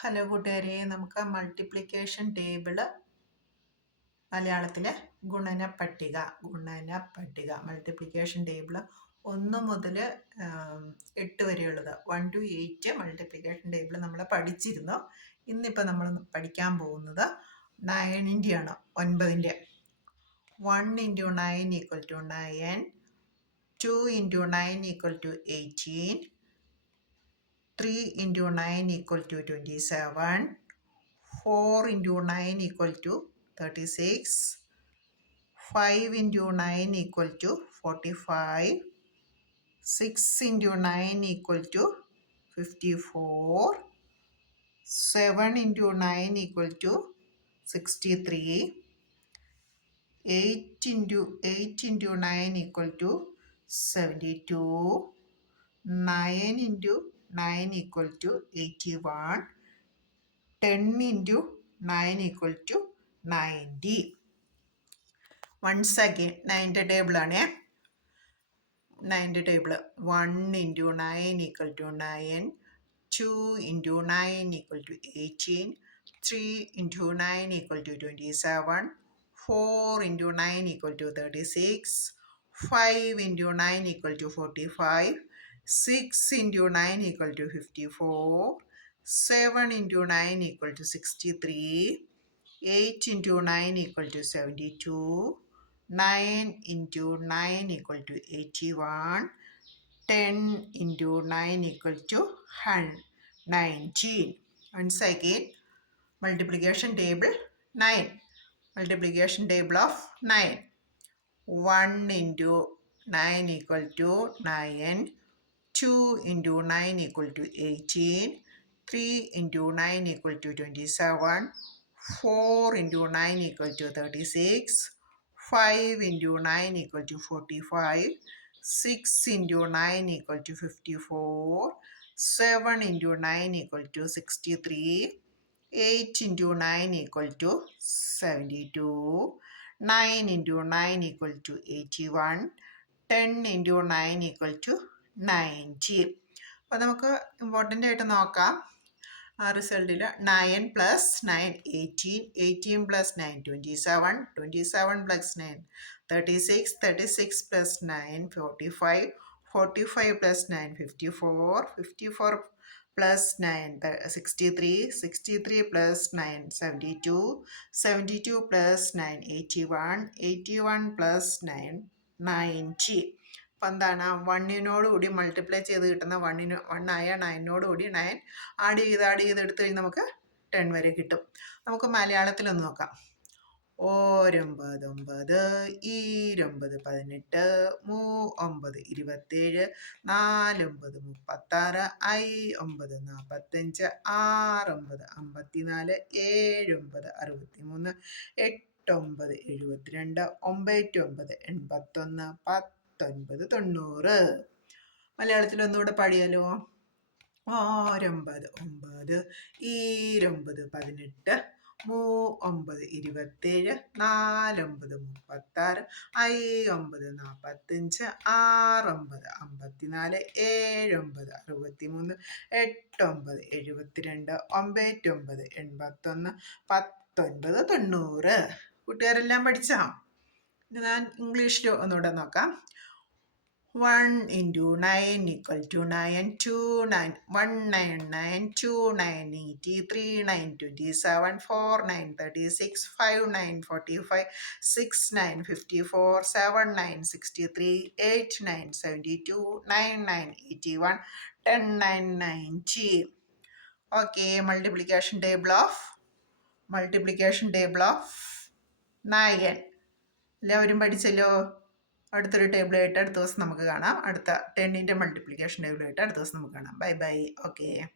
Hello കൂട്ടുകാരെ നമുക്ക് multiplication table മലയാളത്തിലെ ഗുണന പട്ടിക ഗുണന പട്ടിക മൾട്ടിപ്ലിക്കേഷൻ ടേബിൾ ഒന്ന് മുതൽ എട്ട് വരെയുള്ളത്. One two eight multiplication table നമ്മൾ പഠിച്ചിരുന്നു. ഇന്നിപ്പോൾ നമ്മൾ പഠിക്കാൻ പോകുന്നത് നയനിന്റെയാണ് ഒൻപതിന്റെ. One into nine equal to nine two into nine equal to eighteen three into nine equal to twenty seven four into nine equal to thirty six five into nine equal to forty five six into nine equal to fifty four seven into nine equal to sixty three eight into eight into nine equal to seventy two nine into 8 into 9 equal to 72, 9 into 9 equal to 81. 10 into 9 equal to 90. Once again, 9th table ആണ് 9th table 1 into 9 equal to 9, 2 into 9 equal to 18, 3 into 9 equal to 27, 4 into 9 equal to 36, 5 9 equal to 45, 6 into 9 equal to 54, 7 into 9 equal to 63, 8 into 9 equal to 72, 9 into 9 equal to 81, 10 into 9 equal to 19. Once again, multiplication table 9. Multiplication table of 9. 1 into 9 equal to 9. 2 into 9 equal to 18, 3 into 9 equal to 27, 4 into 9 equal to 36, 5 into 9 equal to 45, 6 into 9 equal to 54, 7 into 9 equal to 63, 8 into 9 equal to 72, 9 into 9 equal to 81, 10 into 9 equal to ninety. അപ്പോൾ നമുക്ക് important ആയിട്ട് നോക്കാം. ആ റിസൾട്ടിൽ nine plus nine eighteen eighteen plus nine twenty seven twenty seven plus nine thirty six thirty six plus nine forty five forty five plus nine fifty four fifty four plus nine sixty three sixty three plus nine seventy two seventy two plus nine eighty one eighty one plus nine ninety അപ്പം എന്താണ് വണ്ണിനോടുകൂടി multiply ചെയ്ത് കിട്ടുന്ന വണ്ണിന് വണ്ണായ നയനോടുകൂടി nine add ചെയ്ത് add ചെയ്ത് എടുത്തു കഴിഞ്ഞാൽ നമുക്ക് ടെൻ വരെ കിട്ടും. നമുക്ക് മലയാളത്തിലൊന്ന് നോക്കാം. ഓരൊമ്പത് ഒമ്പത് ഈരൊമ്പത് പതിനെട്ട് മൂ ഒമ്പത് ഇരുപത്തേഴ് നാലൊമ്പത് മുപ്പത്താറ് ഐ ഒമ്പത് നാൽപ്പത്തഞ്ച് ആറൊമ്പത് അമ്പത്തിനാല് ഏഴൊമ്പത് അറുപത്തി മൂന്ന് എട്ടൊമ്പത് എഴുപത്തിരണ്ട് ഒമ്പത്തൊമ്പത് എൺപത്തൊന്ന് പത്ത് പത്തൊൻപത് തൊണ്ണൂറ്. മലയാളത്തിൽ ഒന്നുകൂടെ പാടിയാലോ? ആരൊമ്പത് ഒമ്പത് ഈരൊമ്പത് പതിനെട്ട് മൂ ഒമ്പത് ഇരുപത്തേഴ് നാലൊമ്പത് മുപ്പത്താറ് ഐ ഒമ്പത് നാൽപ്പത്തഞ്ച് ആറൊമ്പത് അമ്പത്തിനാല് ഏഴൊമ്പത് അറുപത്തി മൂന്ന് എട്ടൊമ്പത് എഴുപത്തിരണ്ട് ഒമ്പത്തൊമ്പത് എൺപത്തൊന്ന് പത്തൊൻപത് തൊണ്ണൂറ്. കൂട്ടുകാരെല്ലാം പഠിച്ചാ? ഞാൻ ഇംഗ്ലീഷിൽ ഒന്നുകൂടെ നോക്കാം. 1 into 9 equal to 9, 2, 9, 1, 9, 9, 2, 9, 80, 3, 9, 27, 4, 9, 36, 5, 9, 45, 6, 9, 54, 7, 9, 63, 8, 9, 72, 9, 9, 81, 10, 9, 90. Okay, multiplication table of multiplication table of 9. എല്ലാവരും പഠിച്ചല്ലോ അടുത്തൊരു ടേബിളായിട്ട് അടുത്ത ദിവസം നമുക്ക് കാണാം. അടുത്ത ടെന്നിന്റെ മൾട്ടിപ്ലിക്കേഷൻ ടേബിളായിട്ട് അടുത്ത ദിവസം നമുക്ക് കാണാം. Bye bye okay